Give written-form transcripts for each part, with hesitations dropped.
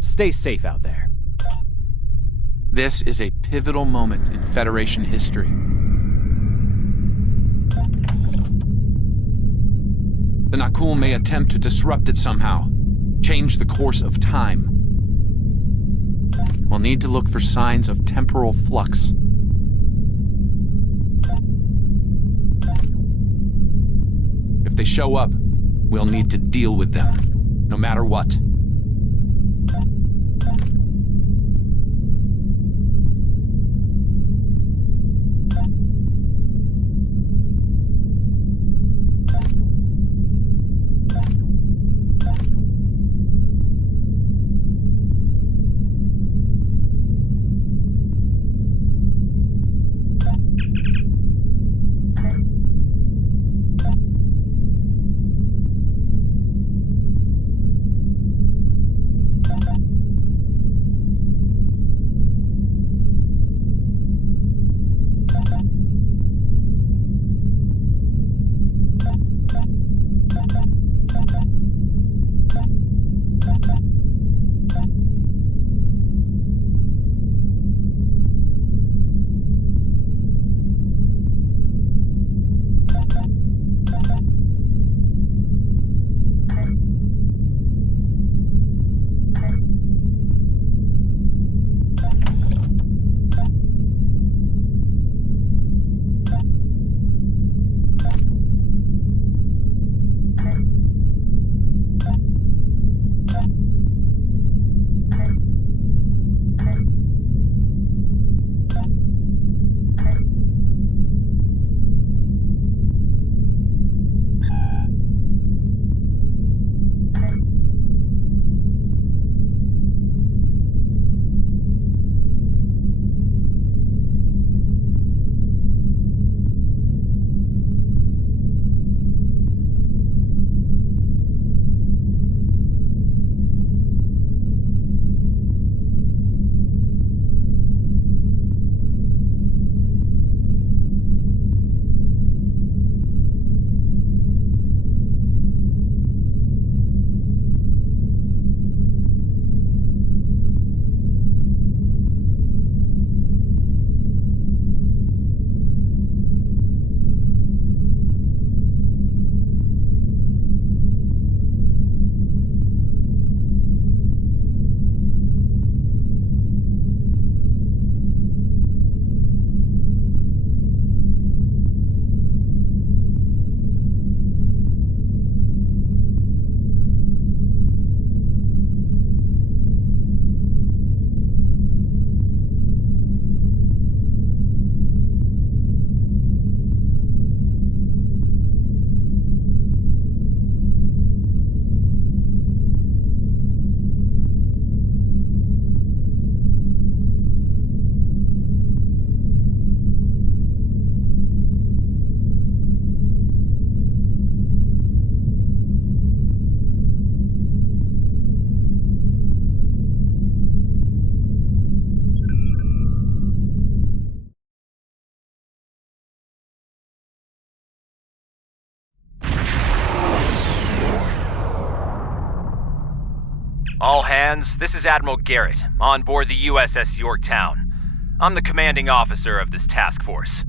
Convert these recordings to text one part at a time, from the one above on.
Stay safe out there. This is a pivotal moment in Federation history. The Na'Kul may attempt to disrupt it somehow, change the course of time. We'll need to look for signs of temporal flux. If they show up, we'll need to deal with them, no matter what. All hands, this is Admiral Garrett, on board the USS Yorktown. I'm the commanding officer of this task force.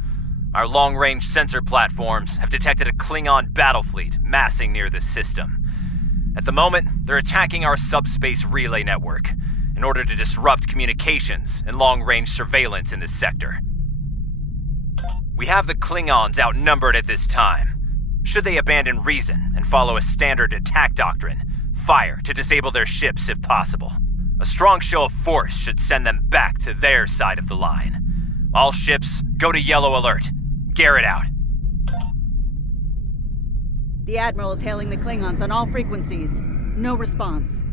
Our long-range sensor platforms have detected a Klingon battle fleet massing near the system. At the moment, they're attacking our subspace relay network in order to disrupt communications and long-range surveillance in this sector. We have the Klingons outnumbered at this time. Should they abandon reason and follow a standard attack doctrine, fire to disable their ships if possible. A strong show of force should send them back to their side of the line. All ships, go to yellow alert. Garrett out. The Admiral is hailing the Klingons on all frequencies. No response.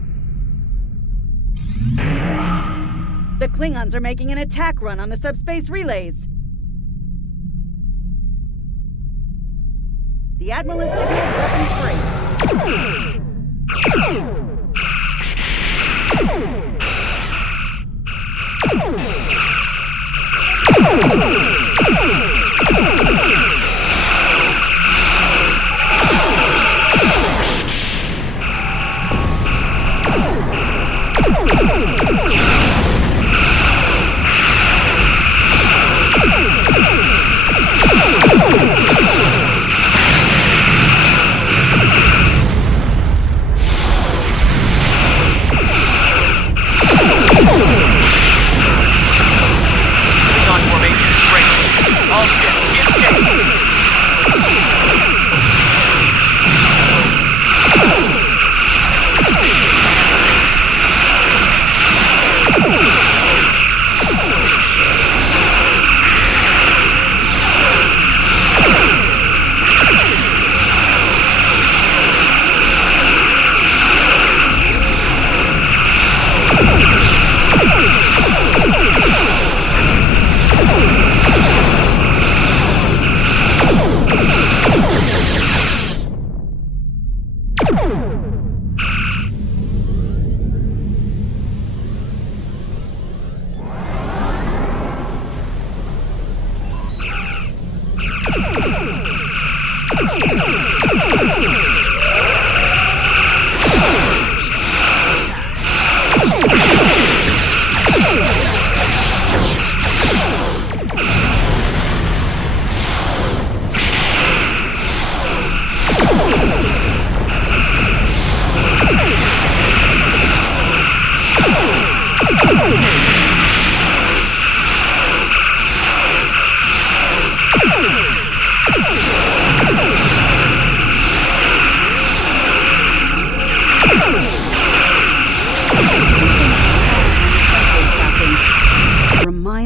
The Klingons are making an attack run on the subspace relays. The Admiral has signaled weapons free.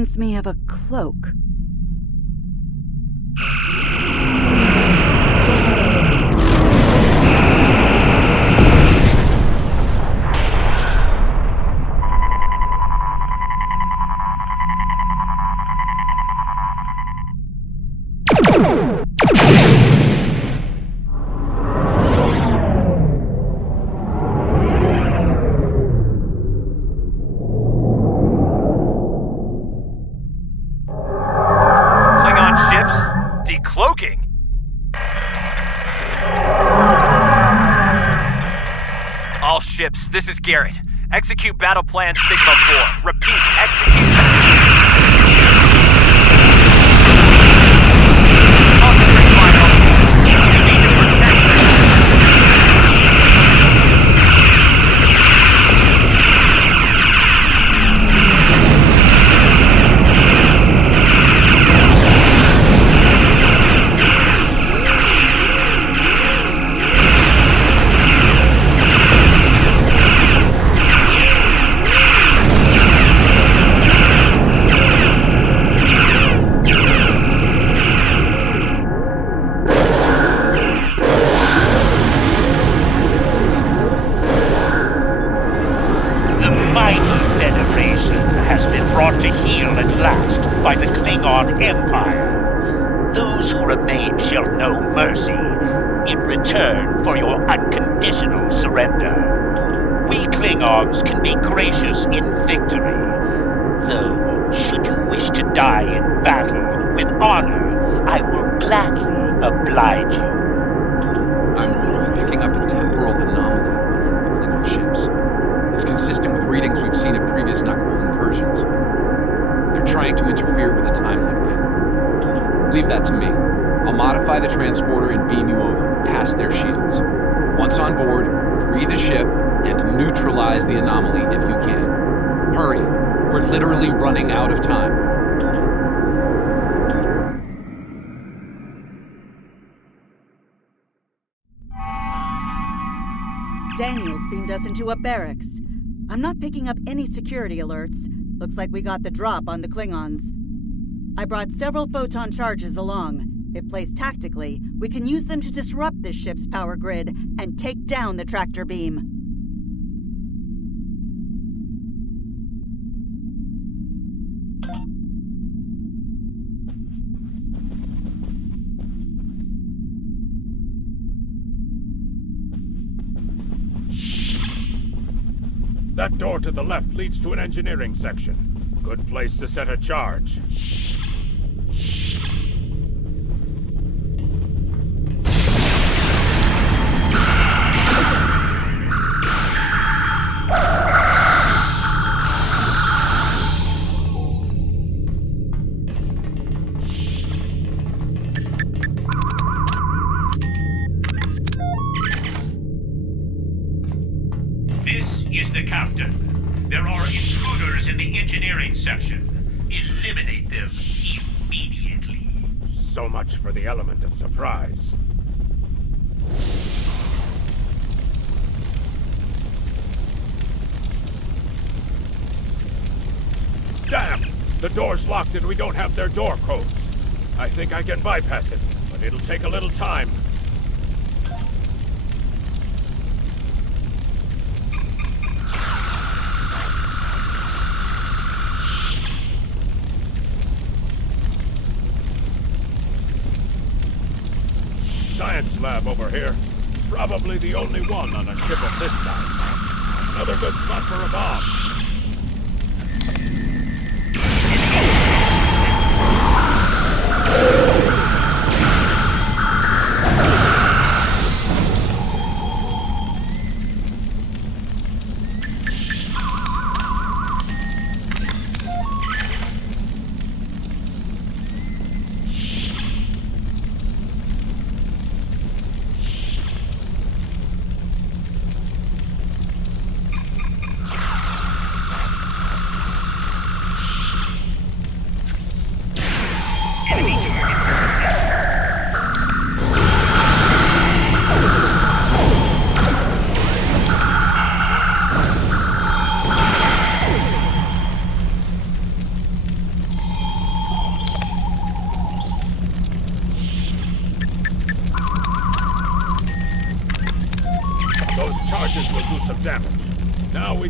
reminds me of a cloak. Klingon ships? Decloaking? All ships, this is Garrett. Execute Battle Plan Sigma 4. Repeat, execute. Concentrate fire. You need to protect them. The mighty Federation has been brought to heel at last by the Klingon Empire. Those who remain shall know mercy in return for your unconditional surrender. We Klingons can be gracious in victory, though should you wish to die in battle with honor, I will gladly oblige you. I'm picking up a temporal anomaly on one of the Klingon ships. It's consistent with readings we've seen at previous Nakul incursions. They're trying to interfere with the timeline again. Leave that to me. I'll modify the transporter and beam you over, past their shields. Once on board, free the ship and neutralize the anomaly if you can. Hurry. We're literally running out of time. Daniels beamed us into a barracks. I'm not picking up any security alerts. Looks like we got the drop on the Klingons. I brought several photon charges along. If placed tactically, we can use them to disrupt this ship's power grid and take down the tractor beam. That door to the left leads to an engineering section. Good place to set a charge. This is the captain. There are intruders in the engineering section. Eliminate them immediately. So much for the element of surprise. Damn! The door's locked and we don't have their door codes. I think I can bypass it, but it'll take a little time. Science lab over here. Probably the only one on a ship of this size. Another good spot for a bomb.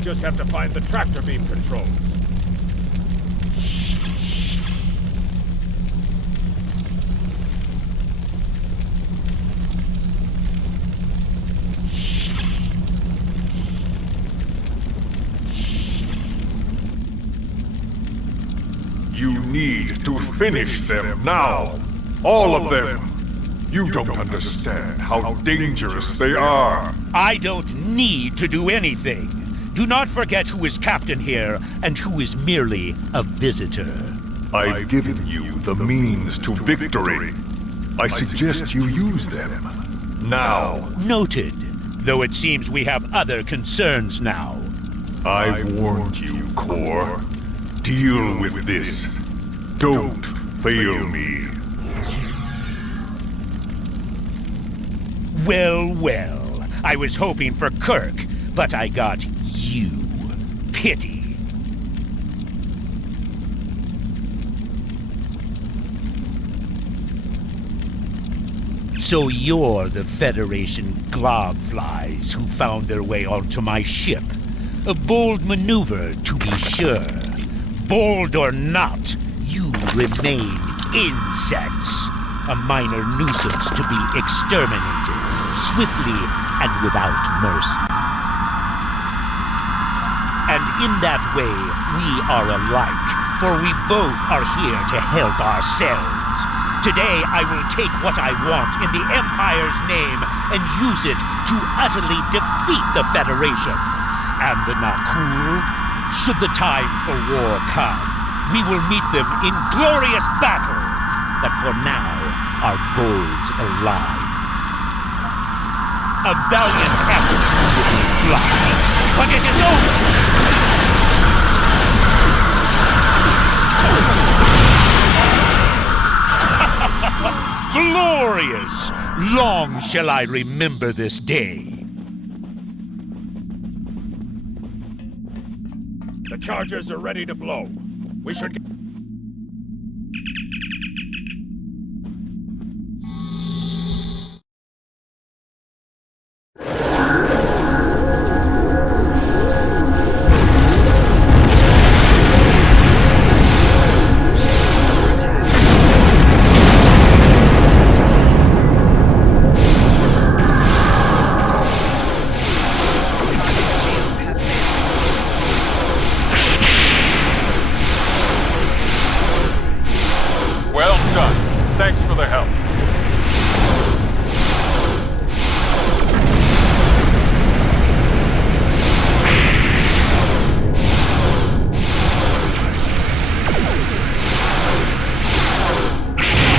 just have to find the tractor beam controls. You need to finish them now. All of them. You don't understand how dangerous they are. I don't need to do anything. Do not forget who is captain here and who is merely a visitor. I've given you the means to victory. I suggest you use them. Now. Noted. Though it seems we have other concerns now. I warned you, Core. Deal with this. Don't fail me. Well, well. I was hoping for Kirk, but I got you. Pity. So you're the Federation globflies who found their way onto my ship. A bold maneuver, to be sure. Bold or not, you remain insects. A minor nuisance to be exterminated, swiftly and without mercy. And in that way, we are alike, for we both are here to help ourselves. Today, I will take what I want in the Empire's name and use it to utterly defeat the Federation. And the Nakul, should the time for war come, we will meet them in glorious battle. But for now, our goals align. A valiant effort will be fly, but it is over! Glorious! Long shall I remember this day. The charges are ready to blow. We should get... Thanks for the help.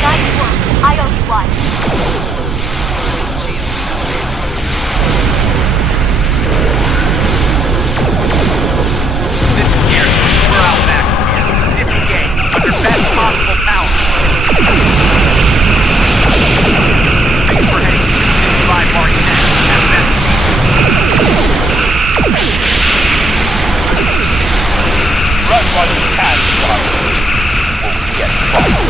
Nice work. I owe you one. This is Gears. We're out back. Disengage under best possible power. Thanks for heading to 5 Mark 10 at best. Run while you can, Star-Lord, or we get followed.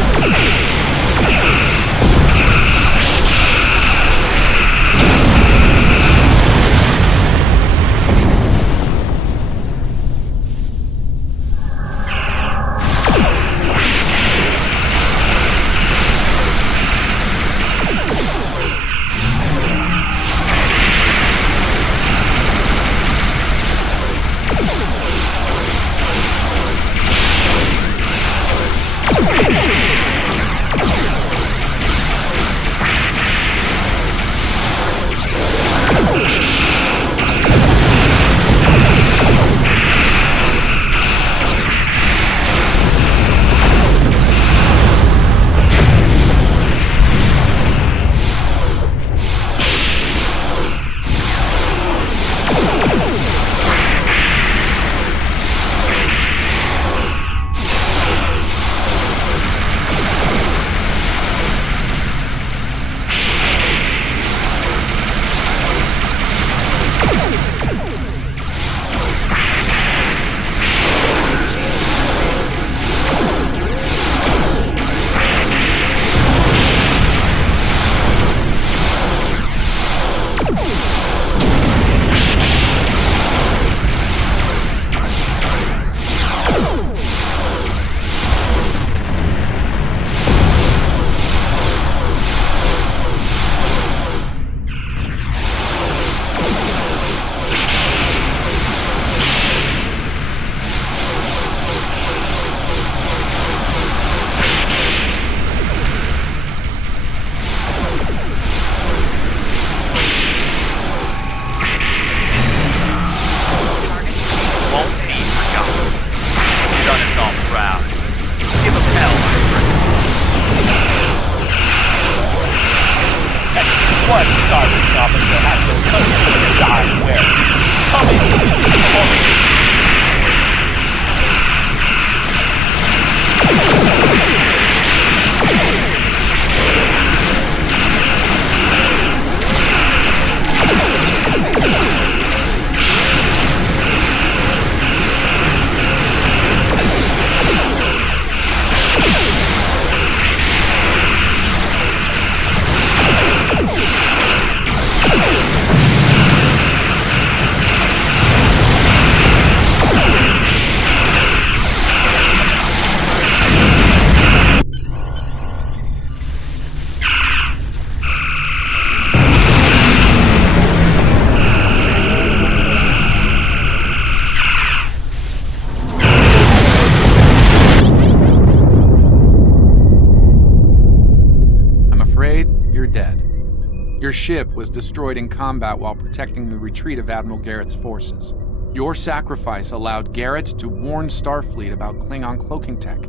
ship was destroyed in combat while protecting the retreat of Admiral Garrett's forces. Your sacrifice allowed Garrett to warn Starfleet about Klingon cloaking tech.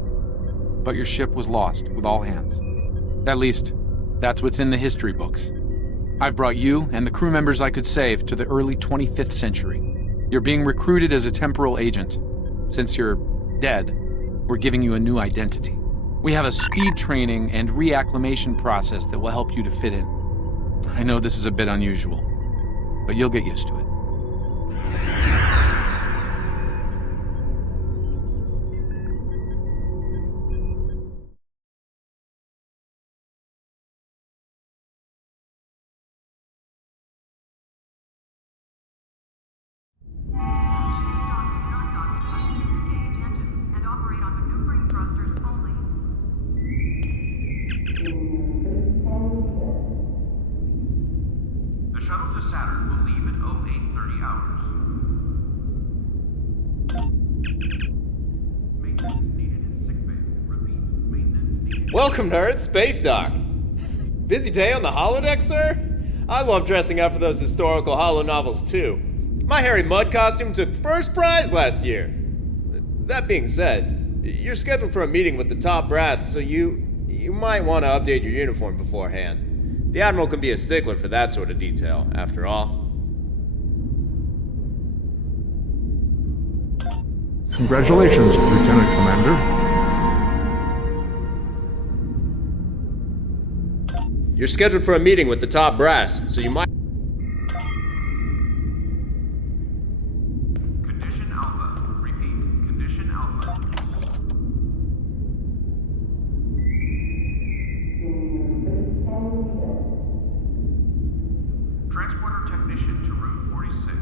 But your ship was lost with all hands. At least, that's what's in the history books. I've brought you and the crew members I could save to the early 25th century. You're being recruited as a temporal agent. Since you're dead, we're giving you a new identity. We have a speed training and reacclimation process that will help you to fit in. I know this is a bit unusual, but you'll get used to it. The shuttle to Saturn will leave at 0830 hours. Maintenance needed in sickbay. Repeat, maintenance needed. Welcome to Earth Space Dock. Busy day on the holodeck, sir? I love dressing up for those historical holo novels, too. My Harry Mudd costume took first prize last year. That being said, you're scheduled for a meeting with the top brass, so you might want to update your uniform beforehand. The Admiral can be a stickler for that sort of detail, after all. Congratulations, Lieutenant Commander. You're scheduled for a meeting with the top brass, so you might... Condition Alpha. Repeat, Condition Alpha. Transporter technician to Route 46.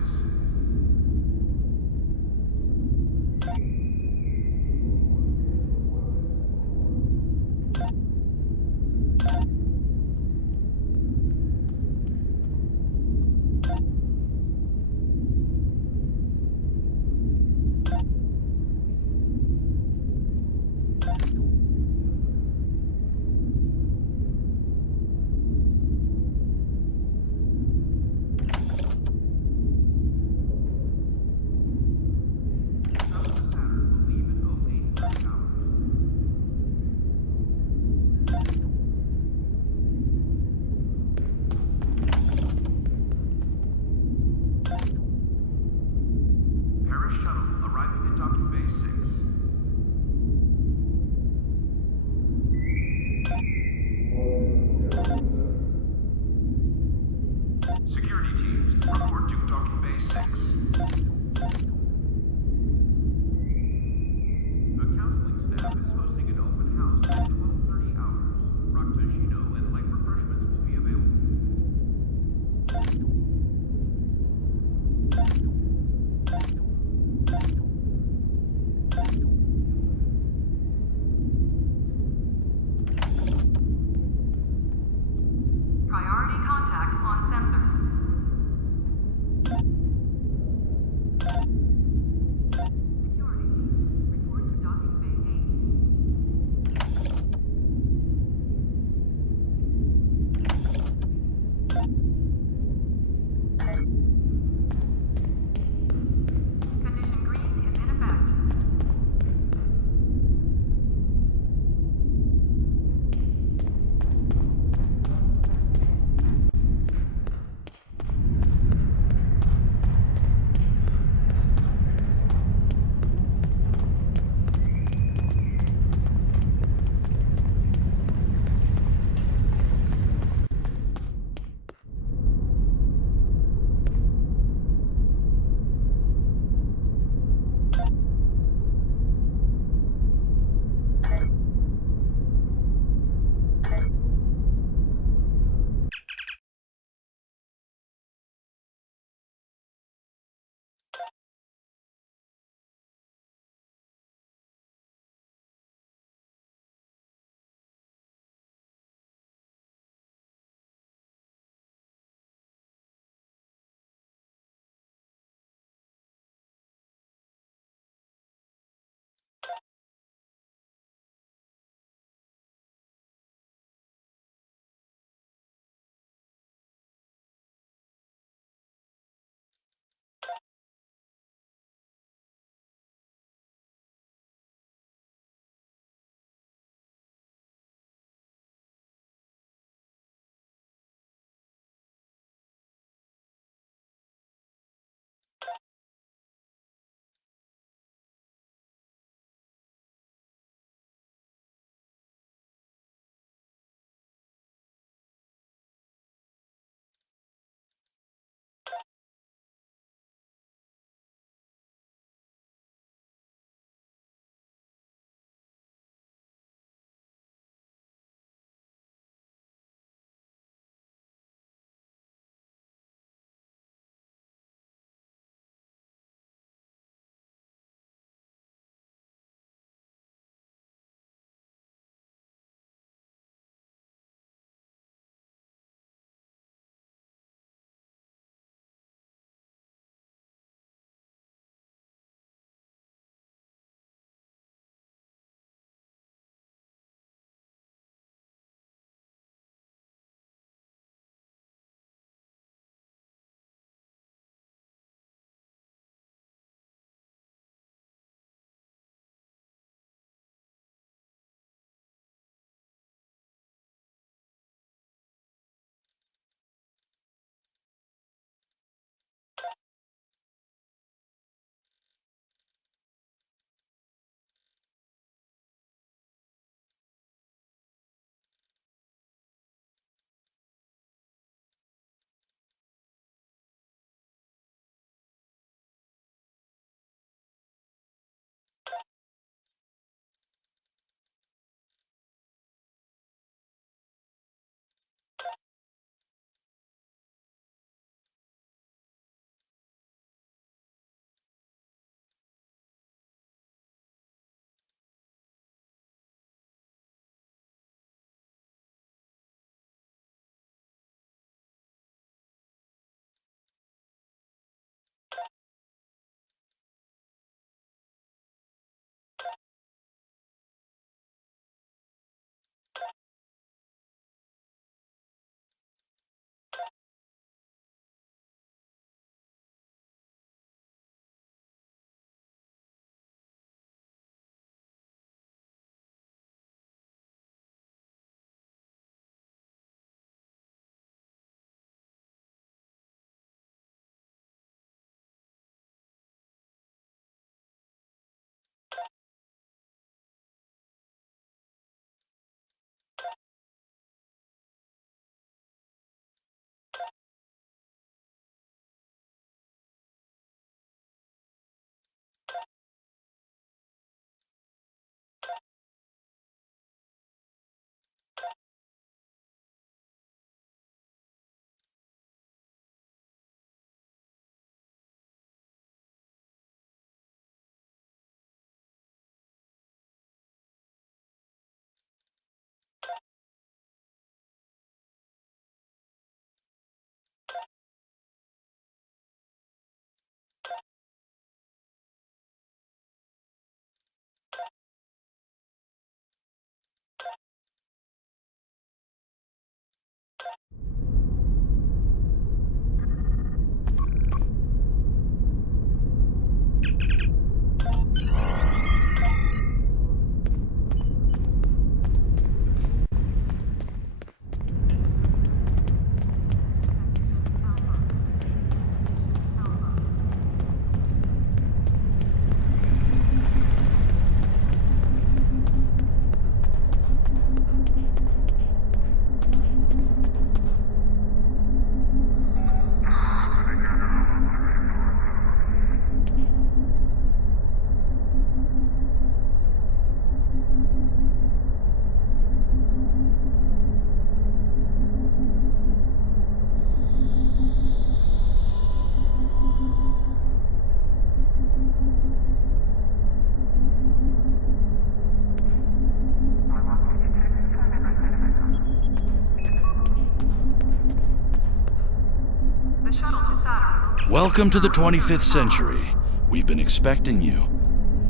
Welcome to the 25th century. We've been expecting you.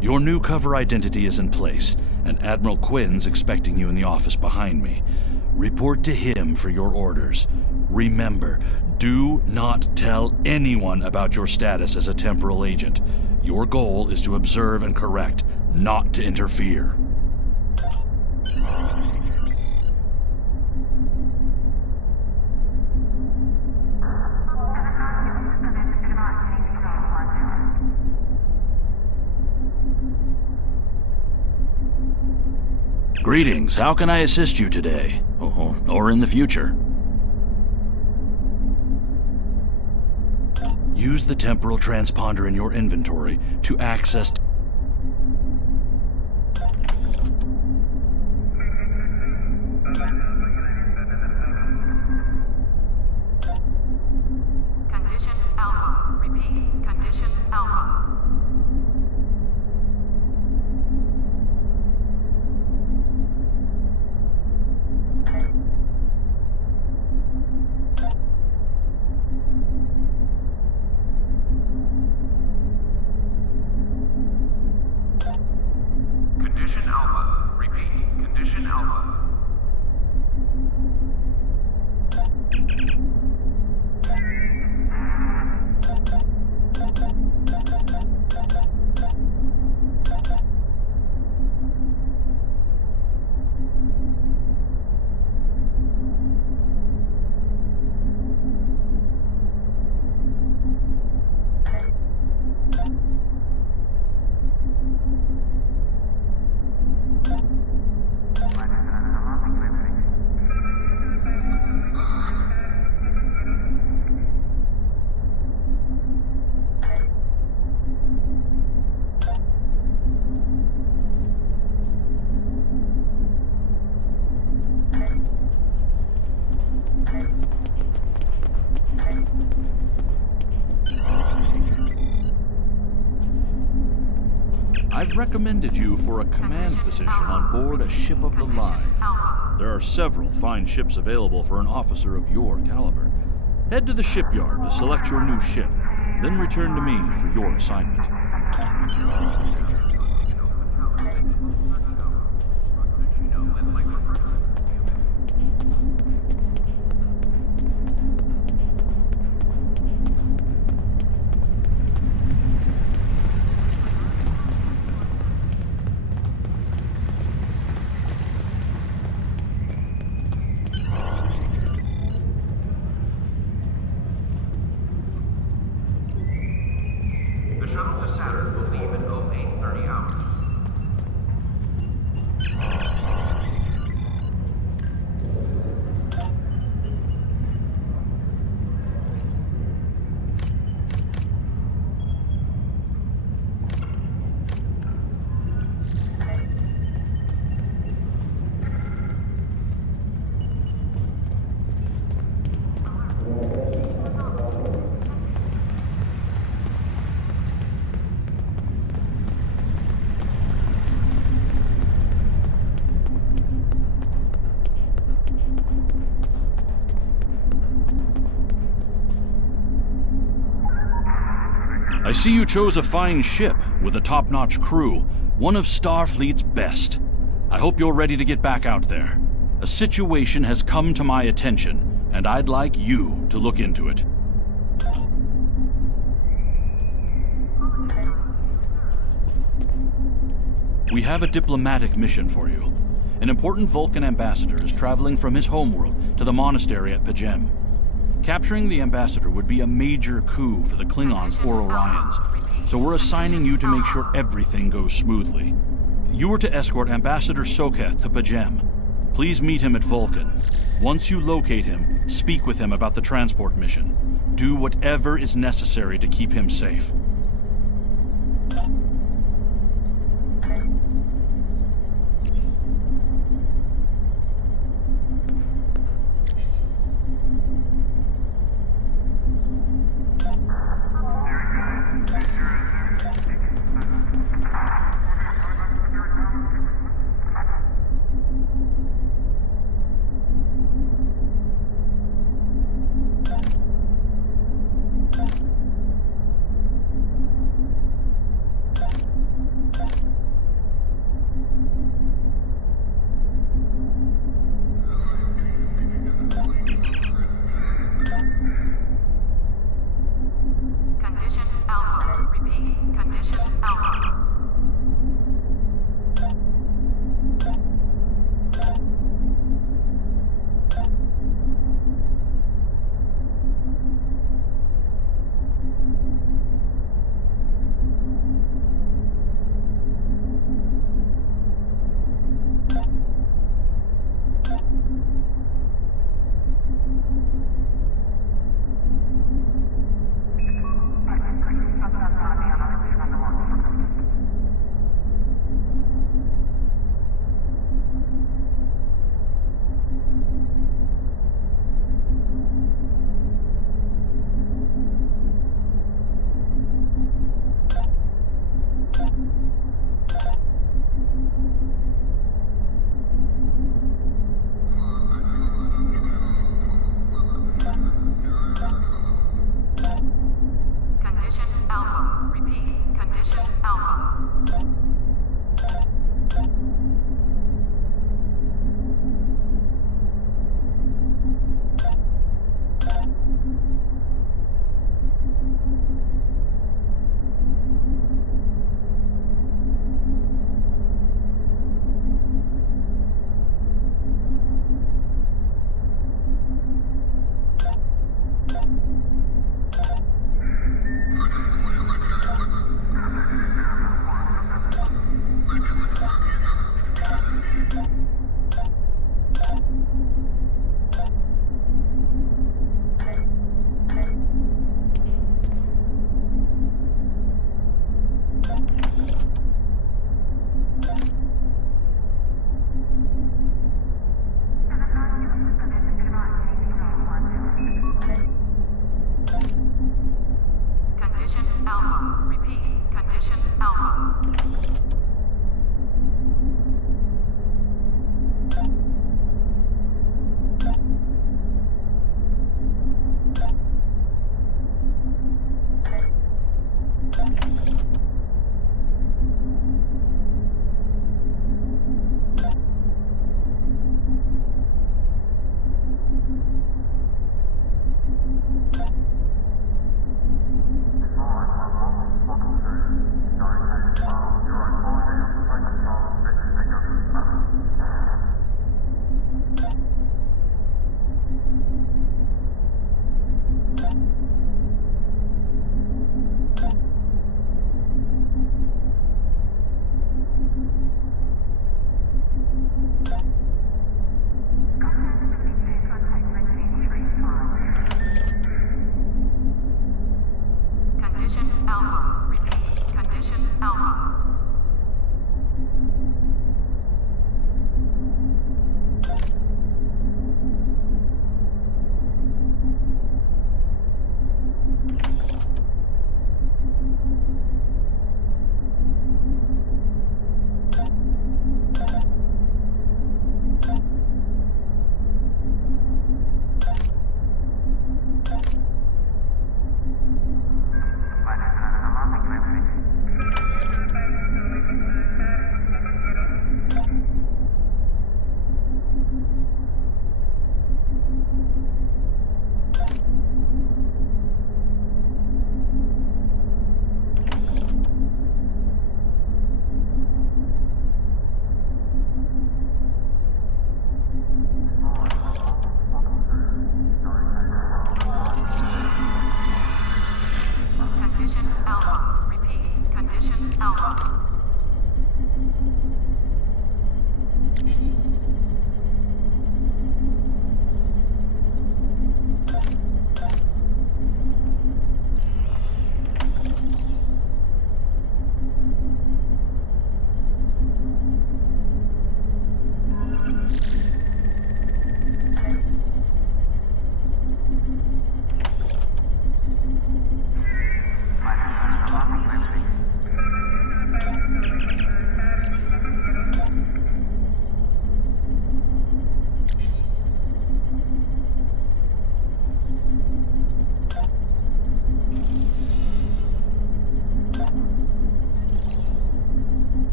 Your new cover identity is in place, and Admiral Quinn's expecting you in the office behind me. Report to him for your orders. Remember, do not tell anyone about your status as a temporal agent. Your goal is to observe and correct, not to interfere. Greetings, how can I assist you today? Or in the future? Use the temporal transponder in your inventory to access... Condition Alpha. Repeat. Condition Alpha. Condition Alpha. Repeat. Condition Alpha. I've recommended you for a command position on board a ship of the line. There are several fine ships available for an officer of your caliber. Head to the shipyard to select your new ship, then return to me for your assignment. The shuttle to Saturn will leave in 0830 hours. I see you chose a fine ship with a top-notch crew, one of Starfleet's best. I hope you're ready to get back out there. A situation has come to my attention, and I'd like you to look into it. We have a diplomatic mission for you. An important Vulcan ambassador is traveling from his homeworld to the monastery at Pajem. Capturing the ambassador would be a major coup for the Klingons or Orions, so we're assigning you to make sure everything goes smoothly. You are to escort Ambassador Soketh to Pajem. Please meet him at Vulcan. Once you locate him, speak with him about the transport mission. Do whatever is necessary to keep him safe.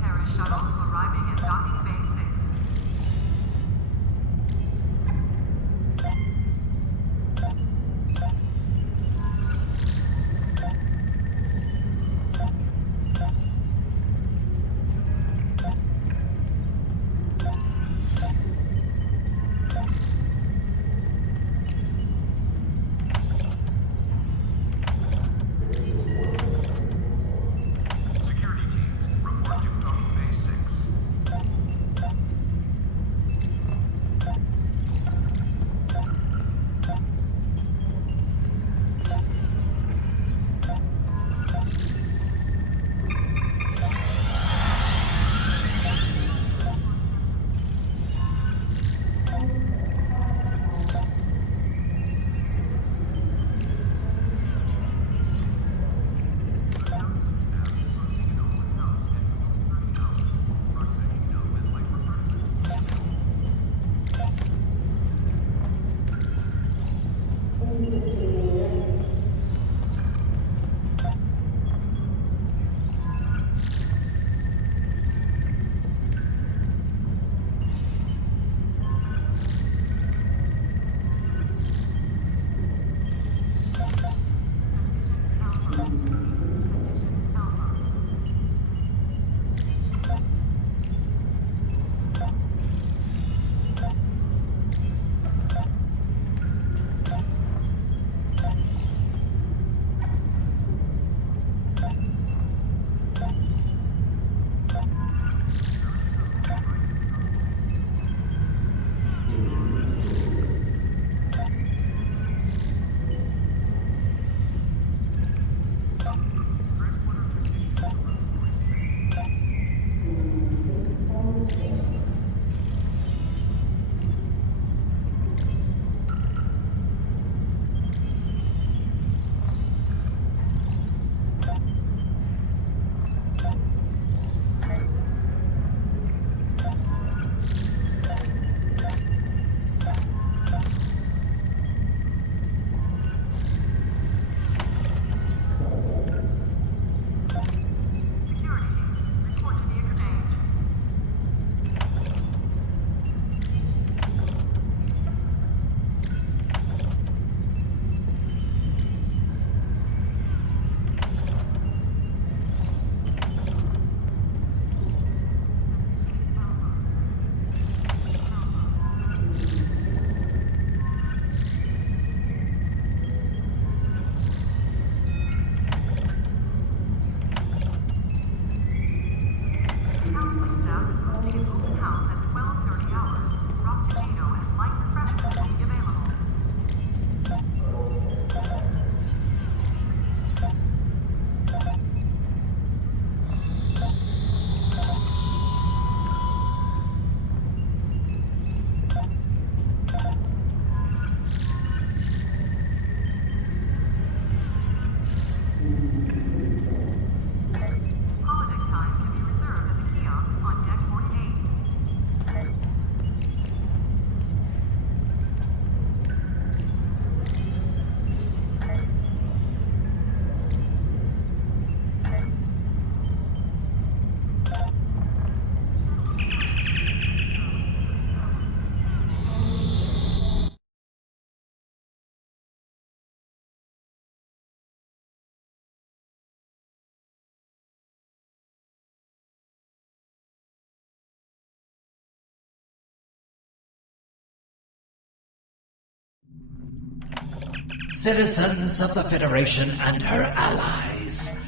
Paris shuttle arriving at docking bay 6. Security teams, report to docking bay 6. citizens of the Federation and her allies.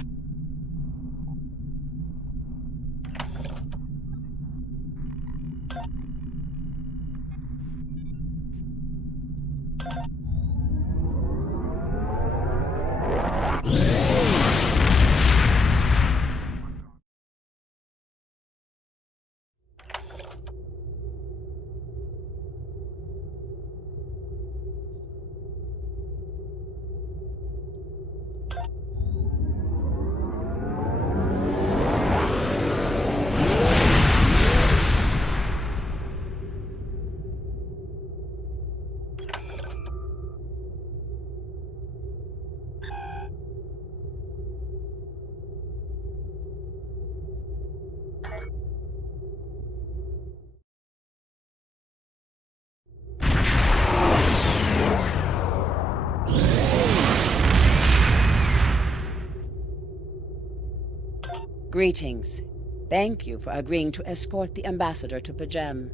Greetings. Thank you for agreeing to escort the Ambassador to Pajem.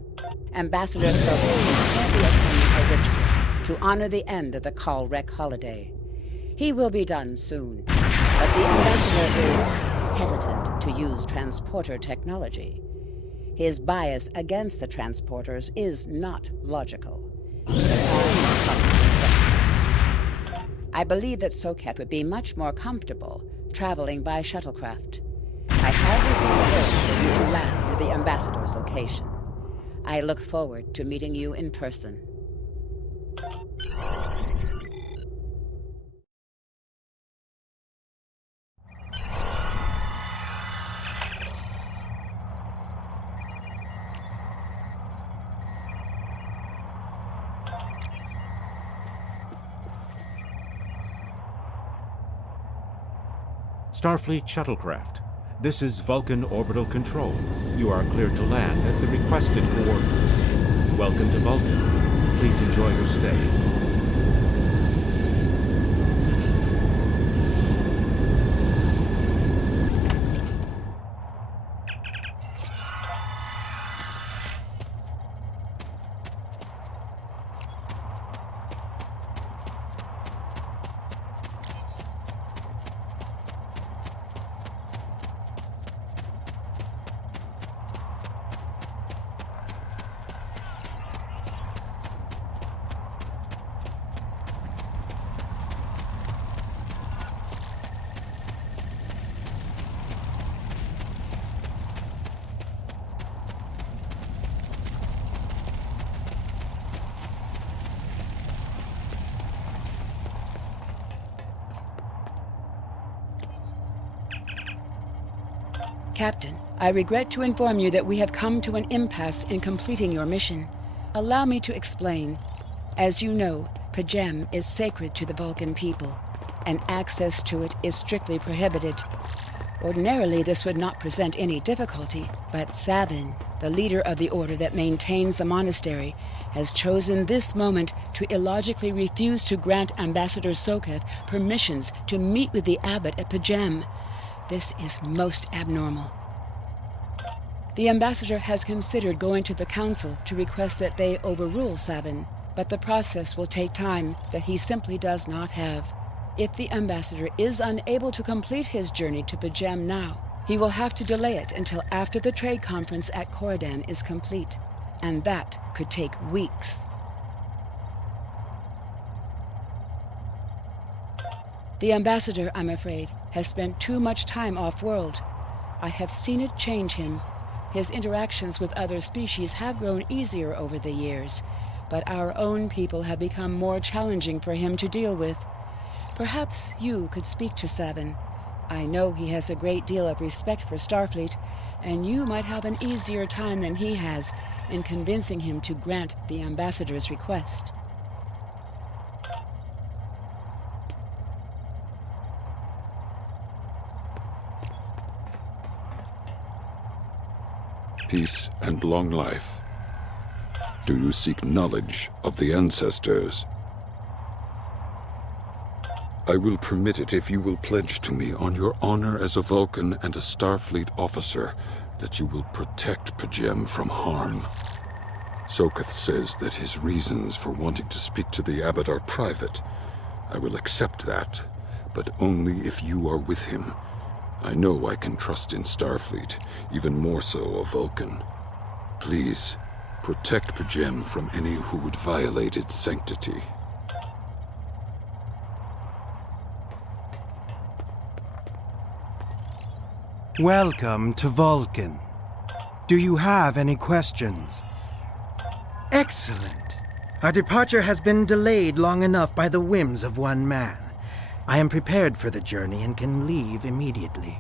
Ambassador Sophie is currently attending a ritual to honor the end of the Kalrek holiday. He will be done soon, but the Ambassador is hesitant to use transporter technology. His bias against the transporters is not logical. I believe that Soketh would be much more comfortable traveling by shuttlecraft. I have received orders for you to land near the Ambassador's location. I look forward to meeting you in person. Starfleet Shuttlecraft. This is Vulcan Orbital Control. You are cleared to land at the requested coordinates. Welcome to Vulcan. Please enjoy your stay. Captain, I regret to inform you that we have come to an impasse in completing your mission. Allow me to explain. As you know, Pajem is sacred to the Vulcan people, and access to it is strictly prohibited. Ordinarily, this would not present any difficulty, but Sabin, the leader of the order that maintains the monastery, has chosen this moment to illogically refuse to grant Ambassador Soketh permissions to meet with the abbot at Pajem. This is most abnormal. The ambassador has considered going to the council to request that they overrule Sabin, but the process will take time that he simply does not have. If the ambassador is unable to complete his journey to Pajem now, he will have to delay it until after the trade conference at Coridan is complete, and that could take weeks. The ambassador, I'm afraid, has spent too much time off-world. I have seen it change him. His interactions with other species have grown easier over the years, but our own people have become more challenging for him to deal with. Perhaps you could speak to Sabin. I know he has a great deal of respect for Starfleet, and you might have an easier time than he has in convincing him to grant the ambassador's request. Peace and long life. Do you seek knowledge of the ancestors? I will permit it if you will pledge to me on your honor as a Vulcan and a Starfleet officer that you will protect Pajem from harm. Soketh says that his reasons for wanting to speak to the abbot are private. I will accept that, but only if you are with him. I know I can trust in Starfleet, even more so a Vulcan. Please, protect P'Jem from any who would violate its sanctity. Welcome to Vulcan. Do you have any questions? Excellent. Our departure has been delayed long enough by the whims of one man. I am prepared for the journey and can leave immediately.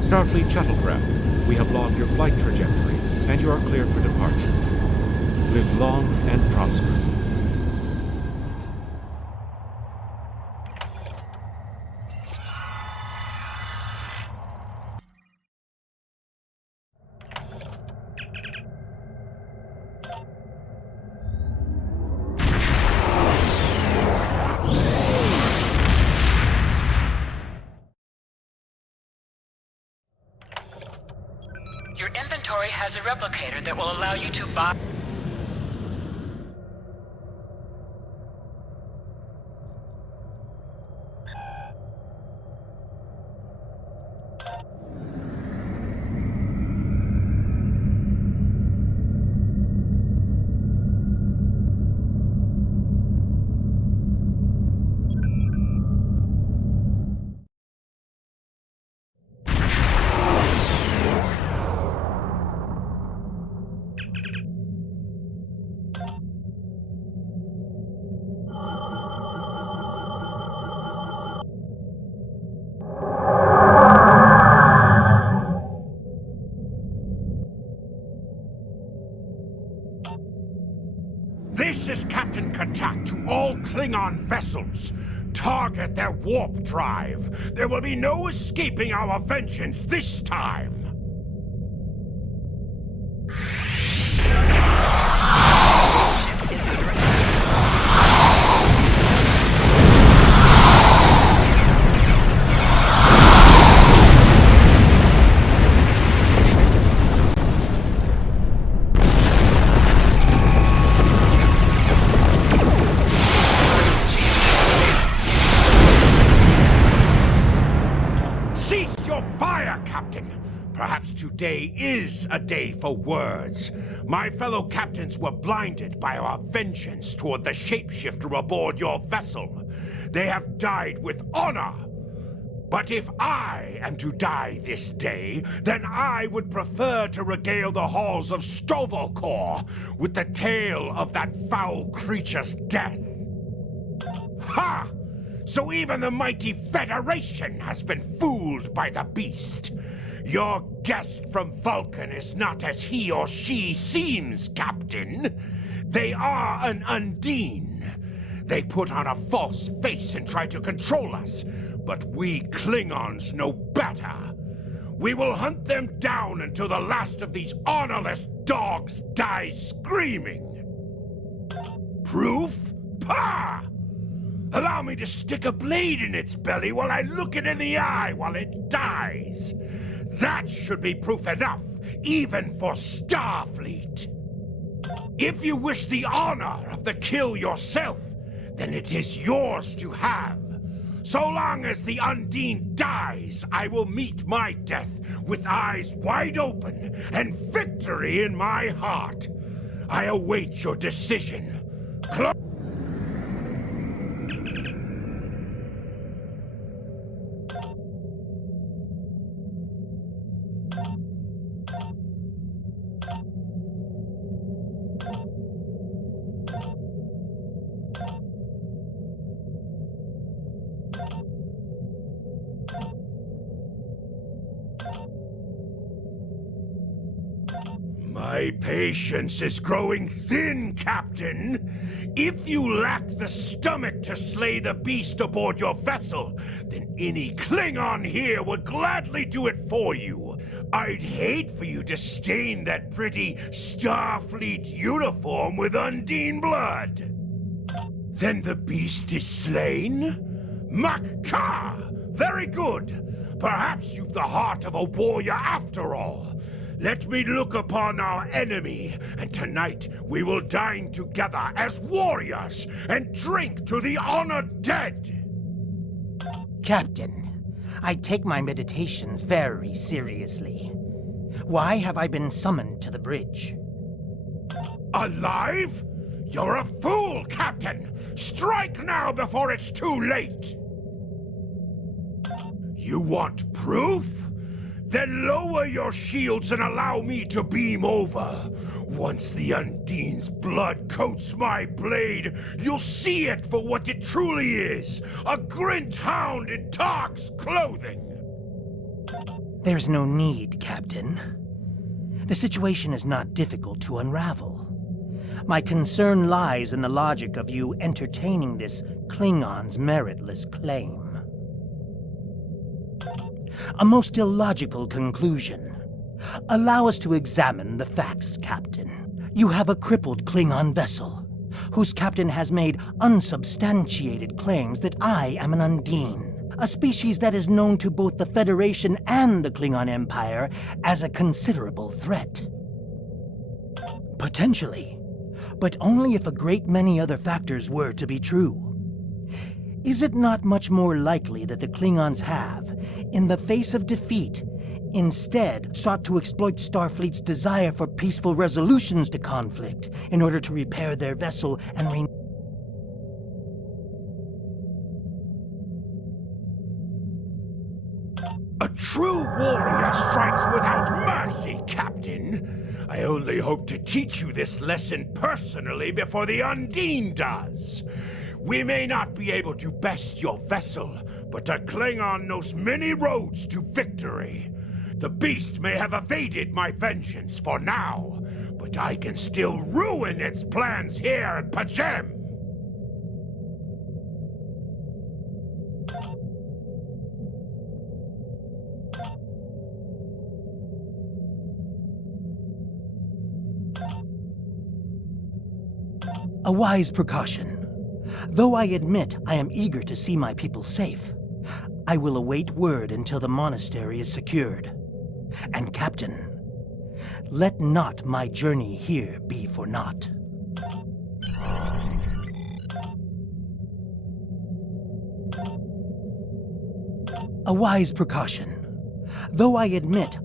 Starfleet shuttlecraft, we have logged your flight trajectory, and you are cleared for departure. Live long and prosper. Your inventory has a replicator that will allow you to buy... This is Captain Katak to all Klingon vessels. Target their warp drive. There will be no escaping our vengeance this time. Perhaps today is a day for words. My fellow captains were blinded by our vengeance toward the shapeshifter aboard your vessel. They have died with honor. But if I am to die this day, then I would prefer to regale the halls of Sto-vo-kor with the tale of that foul creature's death. Ha! So even the mighty Federation has been fooled by the beast. Your guest from Vulcan is not as he or she seems, Captain. They are an Undine. They put on a false face and try to control us, but we Klingons know better. We will hunt them down until the last of these honorless dogs dies screaming. Proof? Pah! Allow me to stick a blade in its belly while I look it in the eye while it dies. That should be proof enough, even for Starfleet. If you wish the honor of the kill yourself, then it is yours to have. So long as the Undine dies, I will meet my death with eyes wide open and victory in my heart. I await your decision. My patience is growing thin, Captain. If you lack the stomach to slay the beast aboard your vessel, then any Klingon here would gladly do it for you. I'd hate for you to stain that pretty Starfleet uniform with Undine blood. Then the beast is slain? Mak-Ka! Very good. Perhaps you've the heart of a warrior after all. Let me look upon our enemy, and tonight we will dine together as warriors and drink to the honored dead. Captain, I take my meditations very seriously. Why have I been summoned to the bridge? Alive? You're a fool, Captain! Strike now before it's too late! You want proof? Then lower your shields and allow me to beam over. Once the Undine's blood coats my blade, you'll see it for what it truly is. A Grint hound in Tark's clothing. There's no need, Captain. The situation is not difficult to unravel. My concern lies in the logic of you entertaining this Klingon's meritless claim. A most illogical conclusion. Allow us to examine the facts, Captain. You have a crippled Klingon vessel, whose captain has made unsubstantiated claims that I am an Undine, a species that is known to both the Federation and the Klingon Empire as a considerable threat. Potentially, but only if a great many other factors were to be true. Is it not much more likely that the Klingons have, in the face of defeat, instead sought to exploit Starfleet's desire for peaceful resolutions to conflict in order to repair their vessel and A true warrior strikes without mercy, Captain. I only hope to teach you this lesson personally before the Undine does. We may not be able to best your vessel, but a Klingon knows many roads to victory. The beast may have evaded my vengeance for now, but I can still ruin its plans here at P'Jem. A wise precaution. Though I admit I am eager to see my people safe, I will await word until the monastery is secured. And Captain, let not my journey here be for naught. A wise precaution. Though I admit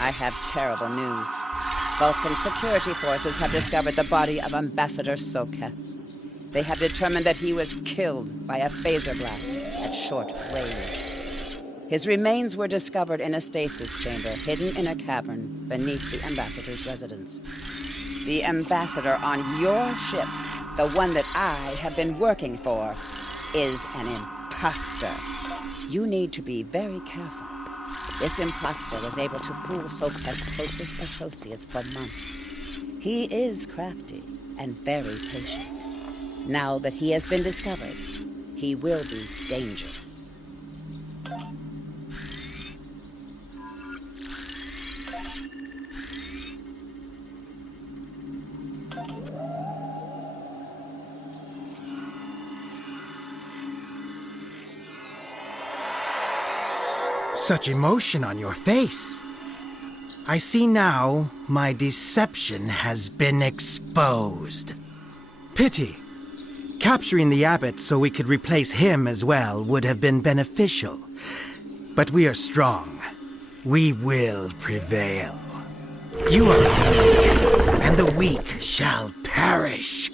I have terrible news. Vulcan security forces have discovered the body of Ambassador Soketh. They have determined that he was killed by a phaser blast at short range. His remains were discovered in a stasis chamber hidden in a cavern beneath the Ambassador's residence. The Ambassador on your ship, the one that I have been working for, is an imposter. You need to be very careful. This imposter was able to fool Soketh's closest associates for months. He is crafty and very patient. Now that he has been discovered, he will be dangerous. Such emotion on your face. I see now my deception has been exposed. Pity. Capturing the abbot so we could replace him as well would have been beneficial. But we are strong. We will prevail. You are weak, and the weak shall perish.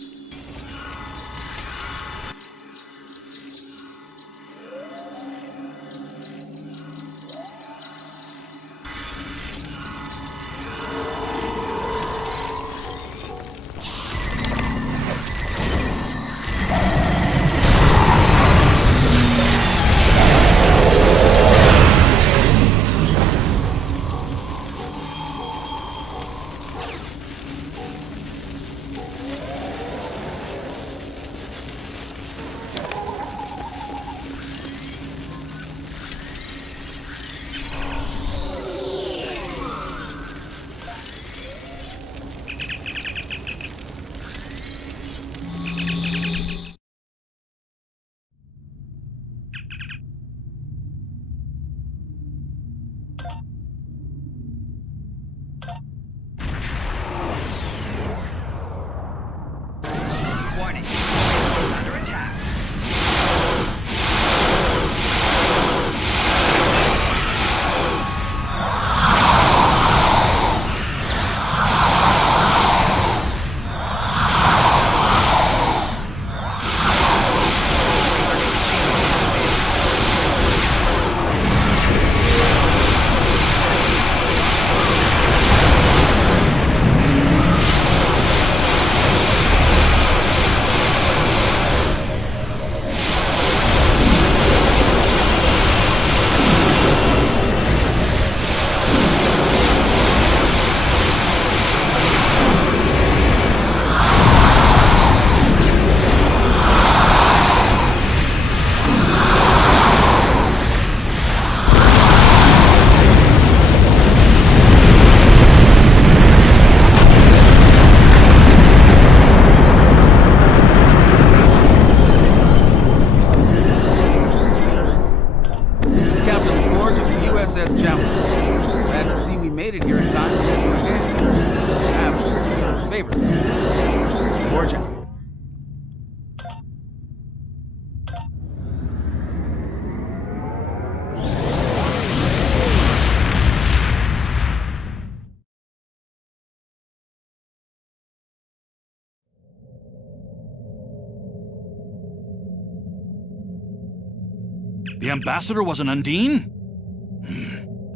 The Ambassador was an Undine?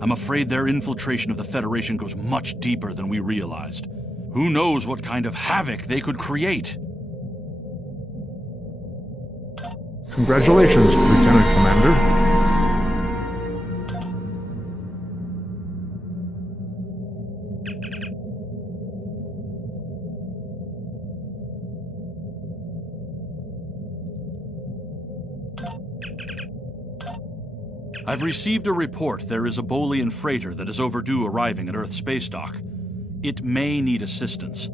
I'm afraid their infiltration of the Federation goes much deeper than we realized. Who knows what kind of havoc they could create? Congratulations, Lieutenant Commander. I've received a report there is a Bolian freighter that is overdue arriving at Earth Space Dock. It may need assistance,